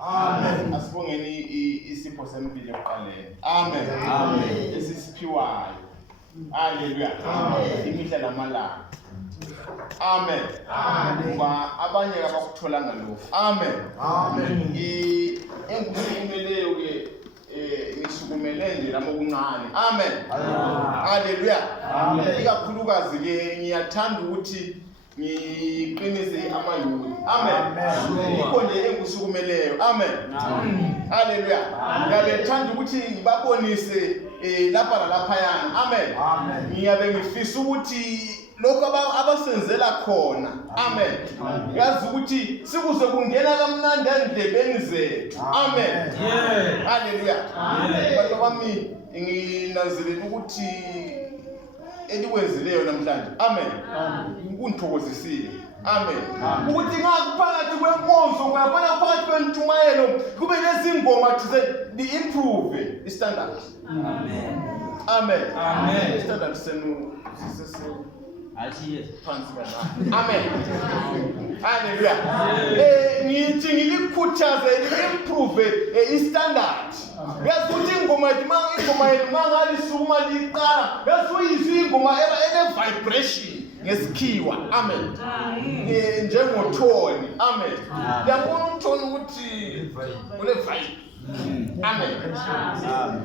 Amen. Asibongeni isipho sempilo ekuqaleni. Amen. Amen. Esisiphiwayo. Hallelujah. Amen. Imihla namalanga. Amen. Amen. Ngoba abanye abakutholanga lokho. Amen. Amen. Engikusimeleyo ke ngisukumele nje lamo kuncane. Amen. Hallelujah. Amen. Ikakhulukazi ke ngiyathanda ukuthi ngiqinise amayuthi. Amen. Ikho nje engikusukumeleyo. Amen. Hallelujah. Ngiyabethanda ukuthi ngibabonise lapha nalaphayana. Amen. Ngiyabe ngifisa ukuthi lokho abasenzela khona. Amen. Yazi ukuthi sikuze kungena kamnandi endlebeni zethu. Amen. Hallelujah. Bantu bami nginanzelela ukuthi elikwenzileyo namhlanje. Amen. Kungithokozisile. Amen. Ukuthi ngaphakathi kwenkonzo ngiyabona phakathi kwentumayelo kube lezingoma thize improve istandard. Amen. Amen. Istandard senu sisese phansi kanjani. Amen. Hallelujah. Ngithi ngilikhuthaze improve istandard. Yazi ukuthi ingoma yethu mangalisuka liqala yazi uyizwe ingoma ene vibration ngesikhiwa. Amen. Njengothoni. Amen. Yabona uthoni ukuthi ule vibe. Amen.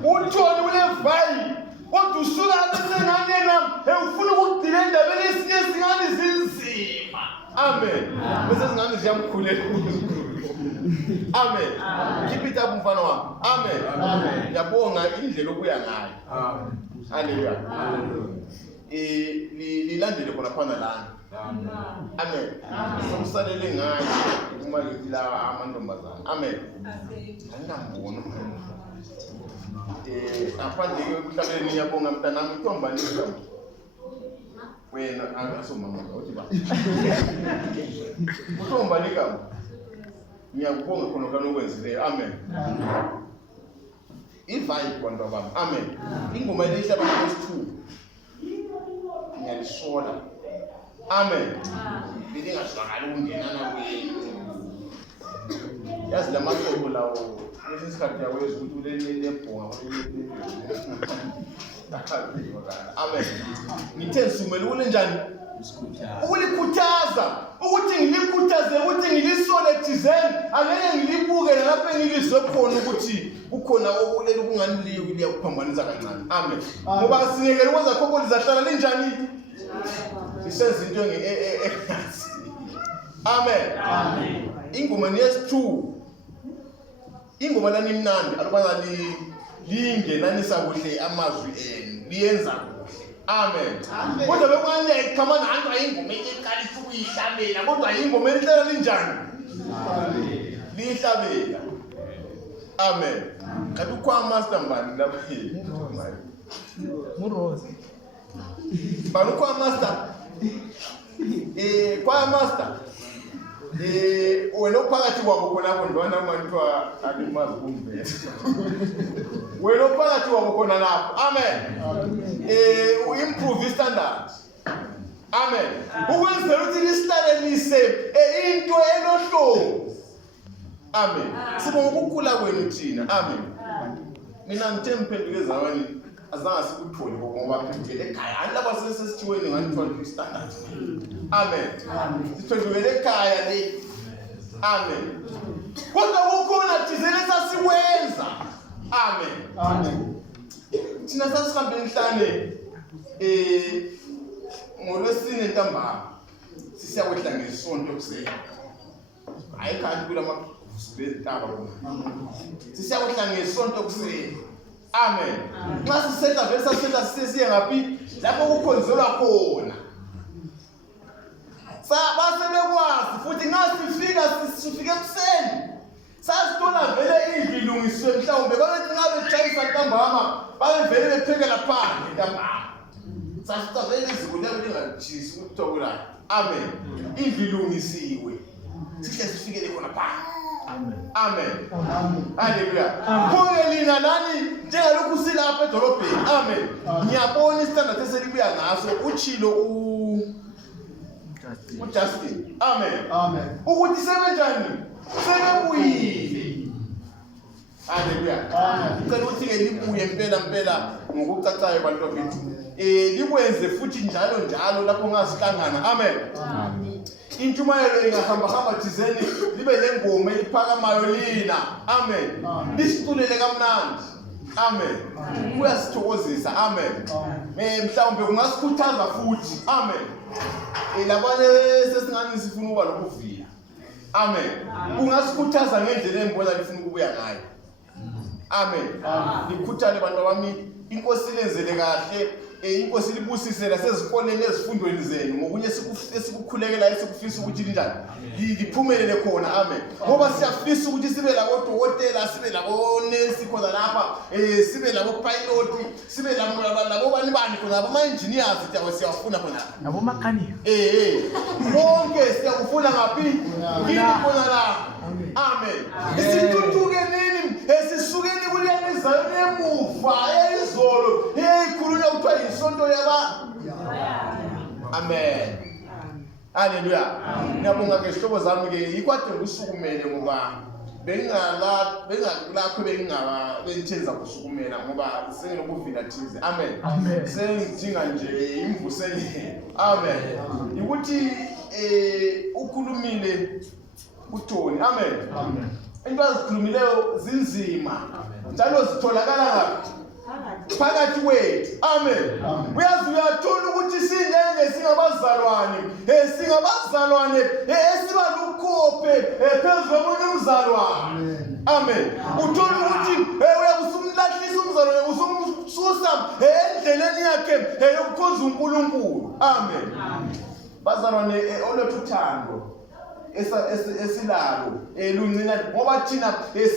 Uthoni ule vibe. Kodwa usuka abesengane nami ufuna ukudila endabeni esinye singane zinzima. Amen. Bese singane ziyamkhulela. Amen. Keep it up mfana wami. Amen. Yabonga indlela okuya ngayo. Hallelujah. Lilandele khona phana lana. Amen. Sokusalele ngayo uma ngila amantombazana. Amen. Angiyambona. Aphandle kwekuhlaleni ngiyabonga mntanami uThombanika. Wena akasomama uthi ba. uThombanika. Ngiyakubonga khona kanokwenzileyo. Amen. Ivibe bantu bami. Amen. Ingoma lehlaba ngesi2. Ngiyalisola. Amen. Belingazwakala ukungena nakwenu. Yazi lamaqobo lawo lesikhathi yaweza ukuthi ulenebhonga Amen. Ngithe sumele ulenjani? Ukulikhuthaza ukuthi ngilikhuthaze ukuthi ngilisole thizeni angeke ngilibuke lapha ngilizwe khona ukuthi ukhona okulela ukunganiliwi liyakuphambanisa kancane. Amen. Ngoba singeke ukwenza khokho lizahlala linjani? Isenza into engazi. Amen. Ingoma yesi2. Ingoma lani imnandi alubana lingenanisa kuhle amazwi enu liyenza kuhle. Amen. Kodwa bekwanje ikhama nanto ayingoma eqalisa ukuyihlabela kodwa ingoma elihlala linjani? Lihlabela. Amen. Kanti ukwa master mbani lapha? Murozi. Bani ukwa master? Kwa master. Wena uphakathi kwabo khona ndwana abantu alimazi kumvela. Wena uphakathi kwabo khona lapho. Amen. Improve standard. Amen. Ukwenzela ukuthi lisihlalelise into enohlobo. Amen. Sibonga ukukhula kwenu thina. Amen. Mina ngithemphendule zawani azange sikuthole ngoba phindele ekhaya alaba sesesithiweni ngani standard. Amen. Siphendukele ekhaya le. Amen. Kodwa kukhona thizele sasikwenza. Amen. Thina sasihambe emhlane ngolwesine ntambama sisiyakwehla ngesonto kuseni. Hayi kanti kulama bezitaba bona. Sisiyakwehla ngesonto kuseni. Amen. Xa sisetha vele sasetha sisiye ngaphi lapho kukhonzelwa khona. Basebekwazi futhi ngasifike kuseni. Sasithola vele indlu ilungiswe mhlawumbe babethi ngabe tshayisa ntambama babevele bephekela phandle ntambama. Sasithola vele izikule lingajisi ukuthokola. Amen. Indlu ilungisiwe. Sihle sifikele khona phandle. Amen. Hallelujah. Konke lina lani njengalokhu silapha edolobheni. Amen. Ngiyabona istandard eselibuya ngaso uchilo Justin. Amen. Ukuthi sebenjani? Sebebuyile. Haleluya. Ngicela ukuthi-ke libuye mpela ngokucacayo bantwabethu. Likwenze futhi njalo lapho ngasihlangana. Amen. Intshumayelo ingahamba thizeni libe lengoma eliphakamayo lina. Amen. Lisiculele kamnandi. Amen. Kuyasithokozisa. Amen. Mhlawumbe kungasikhuthaza futhi. Amen. Labanye sesingani sifuna ukuba lokuvila. Amen. Kungasikhuthaza ngendlela engibona lifuna ukubuya ngayo. Amen. Ngikhuthale bantu bami, inkosi lenzele kahle. Inkosi libusise lasezikoleni ezifundweni zenu ngokunye esikukhulekela esikufisa ukuthi linjani liphumelele khona. Amen. Ngoba siyafisa ukuthi sibe labo dokotela, sibe labo nurse khona lapha, sibe labo pilot, sibe labo bani khona, abo engineers siyafuna khona, nabo makanika. bonke siyakufuna ngaphi kini khona la. Amen. Isithuthuke nini esisukeni kuliyanizayo emuva izolo eyikhulunywa kuthiwa yisonto yaba. Amen. Haleluya. Ngiyabonga ke zihlobo zami ke ikwade ngisukumele ngoba bengithenza kusukumela ngoba senginokuvila thize. Amen. Sengidinga nje imvuseli. Amen. Ukuthi ukhulumile uThoni. Amen. Into azikhulumileyo zinzima njalo zitholakala ngaphi? Phakathi kwethu. Amen. Uyazi uyathola ukuthi sinenge singabazalwane esiba lukhophe phezulu komunye umzalwane. Amen. Uthola ukuthi uyabusumlahlisa umzalwane usumsusa endleleni yakhe yokukhonza uNkulunkulu. Amen. Bazalwane olethu uthando esilalo luncane ngoba thina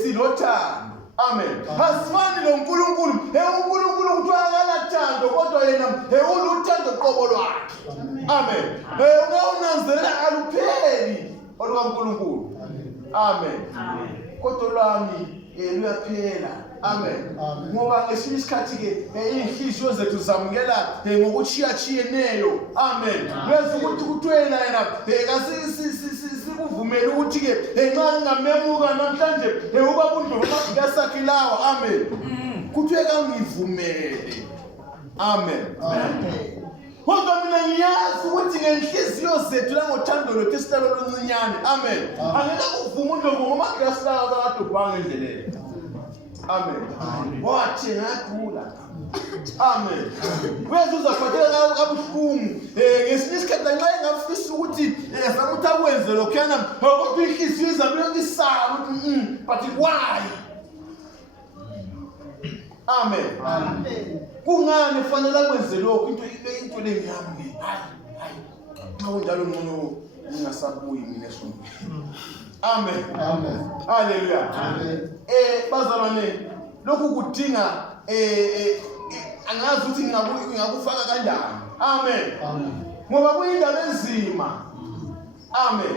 silothando. Amen. Asifani noNkulunkulu. uNkulunkulu kuthiwa thando kodwa yena uluthando qobo lwakhe. Amen. Ungawunanzelela alupheli olukaNkulunkulu. Amen. Kodwa lwami luyaphela. Amen. Ngoba ngesinye isikhathi ke inhliziyo zethu zamukela ngokuchiyachiyeneyo. Amen. Bese ukuthi kuthwena yena sikuvumela ukuthi ke nxa ngingamemuka namhlanje ubaba uNdlovu masakhe lawa. Amen. Kuthiwe kangivumele. Amen. Kodwa mina ngiyazi ukuthi ngenhliziyo zethu langothando lwethu esilalo luncinyane. Amen. Angeke kuvuma uNdlovu ngoba kuyasala kakadobhanga endleleni. Amen. Wathi ngakhula. Amen. Wethu uzaphatheka kabuhlungu ngesinye isikhathi nxa engafisa ukuthi sakuthi akwenze lokhuyana kodwa inhliziyo izame yokisaba ukuthi but why? Amen. Kungani fanele akwenze lokho into lengiyami? Hayi. Xa kunjalo ngcono ngingasabuyi mina esontweni. Amen. Haleluya. Bazalwane lokhu kudinga angazi ukuthi ngingakufaka kanjani. Amen. Ngoba kuyindaba enzima. Amen.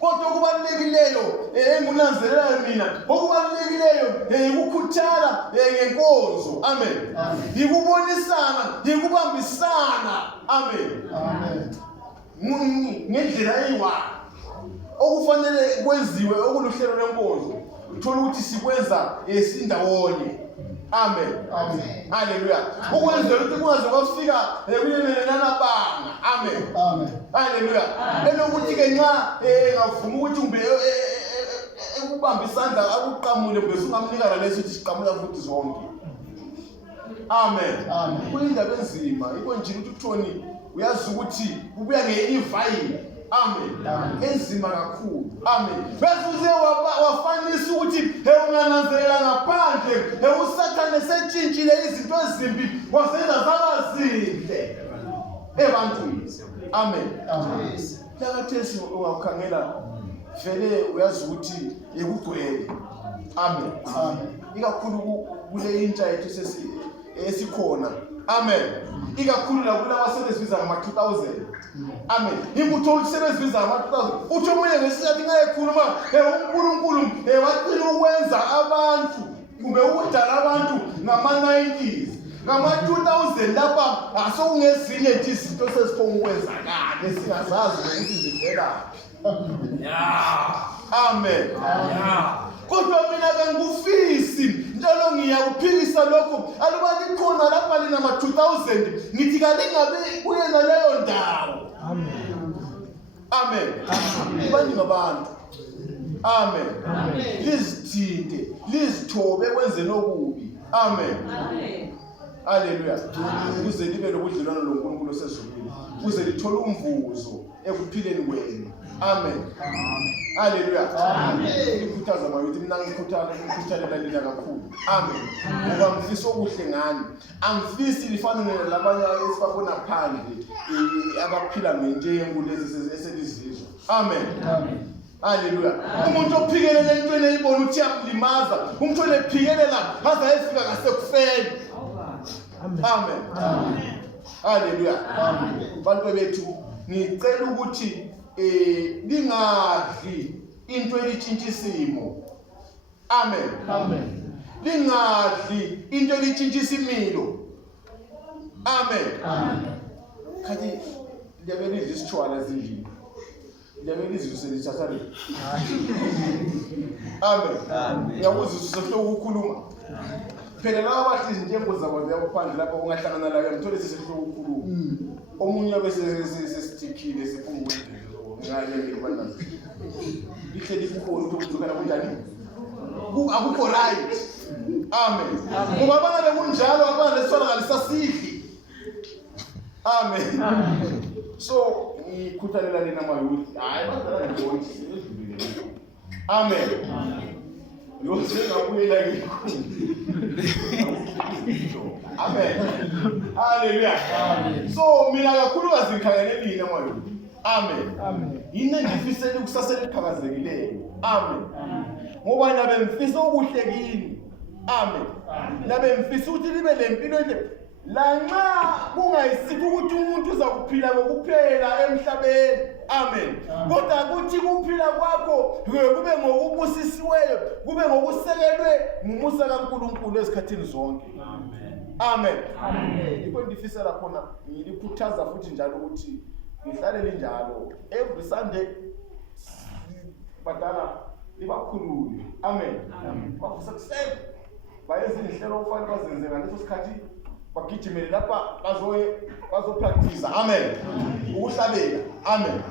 Kodwa okubalulekileyo engunanzelelayo mina okubalulekileyo ukukhuthala ngenkonzo. Amen. Yikubonisana, yikubambisana. Amen. Ngendlela eyiwani okufanele kwenziwe okuluhlelo lwenkonzo uthola ukuthi sikwenza sindawonye. Amen. Haleluya. Ukwenzela ukuthi kungaze kwafika kunenanabanga. Amen. Haleluya. Enokuthi ke nxa ngavuma ukuthi umbe ukubamba isandla akuqamule bese ungamnika leso ukuthi siqamula futhi zonke. Amen. Kuyindaba enzima iko nje ukuthi uThoni uyazi ukuthi ubuya ngeivayini. Amen. Enzima kakhulu. Amen. Bese uze wafanisa ukuthi ungananzelela ngaphandle uSathane setshintshile izinto ezimbi wasenza zaba zinhle ebantwini. Amen. Lakathesi ungakhangela vele uyazi ukuthi ekugcwele. Amen. Ikakhulu kule intsha yethu esikhona. Amen. Ikakhulu la kulabo asebezibiza ngama-2000. Amen. Ingutho usebezibiza ngama-2000. Uthi omunye ngesikhathi ngayekhuluma uNkulunkulu wacina ukwenza abantu kumbe ukudala abantu ngama-90s. Ngama-2000 lapha asokungezinye izinto sesiphonga ukwenzakala esingazazi ukuthi zivelaphi. Amen. Kodwa mina bengufile ngiyakuphikisa lokho. Aluba likhona lapha lina ma-2000 ngithi kalingabe kuyena leyo ndawo. Amen. Ibani ngabantu. Amen. Lizithinte, lizithobe kwenzeni okubi. Amen. Haleluya. Ukuze libe nobudlelwano noNkulunkulu osezulwini. Ukuze lithole umvuzo ekuphileni kwenu. Amen. Haleluya. Amen. Ikhuthaza mayithi mina ngikuthalela lina kakhulu. Amen. Ngoba ngifisa okuhle ngani. Angifisi lifanele labanye esibabona phandle abaphila ngenjengo lezi eselizizwa. Amen. Haleluya. Umuntu ophikelele entweni eyibona ukuthi yakulimaza, umuntu olephikelela aze ayefika ngasekufeni. Amen. Haleluya. Bantu bethu ngicela ukuthi lingadli into elitshintsha isimo. Amen. Lingadli into elitshintsha isimilo. Amen. Kanti liyabelidla isitshwala ezindlini. Liyabelidla uselithathana. Amen. Ngiyakuzwa usehloko ukukhuluma. Phela laba bathi izintembo zabo ziyaphandle lapho ungahlangana layo mthole sehloko ukukhuluma. Omunye bese sesitikile siphungule ngale ngibanazo. Lihleli kukhona ukuthi ukuzokana kunjani? Akukho right. Amen. Ngoba bana bekunjalo abana lesona ngalisasidli. Amen. So ngikhuthalela lena mayouth. Hayi badala ngibona edlulile. Amen. Yosengabuyela ngikho. Amen. Hallelujah. So mina kakhulu azingikhangele mina mayouth. Amen. Yini ngifisela ikusasa eliphakazekileyo. Amen. Ngoba nabe ngifisa okuhle kini. Amen. Nabe ngifisa ukuthi libe lempilo enhle. Lanxa kungayisithi ukuthi umuntu uza kuphila ngokuphela emhlabeni. Amen. Kodwa kuthi kuphila kwakho kube ngokubusisiweyo, kube ngokusekelwe ngumusa kaNkulunkulu ezikhathini zonke. Amen. Yikho ngifisela khona ngilikhuthaza futhi njalo ukuthi ngihlale linjalo. Every Sunday badala libakhulule. Amen. Bakusuccess. Bayezinhlelo ofanele bazenze ngaleso sikhathi. Bagijimele lapha bazopractice. Amen. Ukuhlabela. Amen.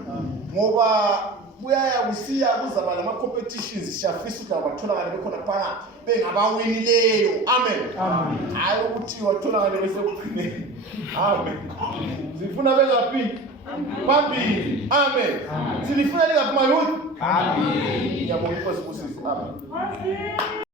Ngoba kuyaya kusiya kuzaba lama competitions siyafisa ukuthi abatholakala bekhona phana bengabawinileyo. Amen. Hayi ukuthi watholakala bese kuphine. Amen. Sifuna bengaphi? Phambili. Amen. Silifuna lingaphi mayouth? Amen. Ngiyabonga Nkosi. Amen.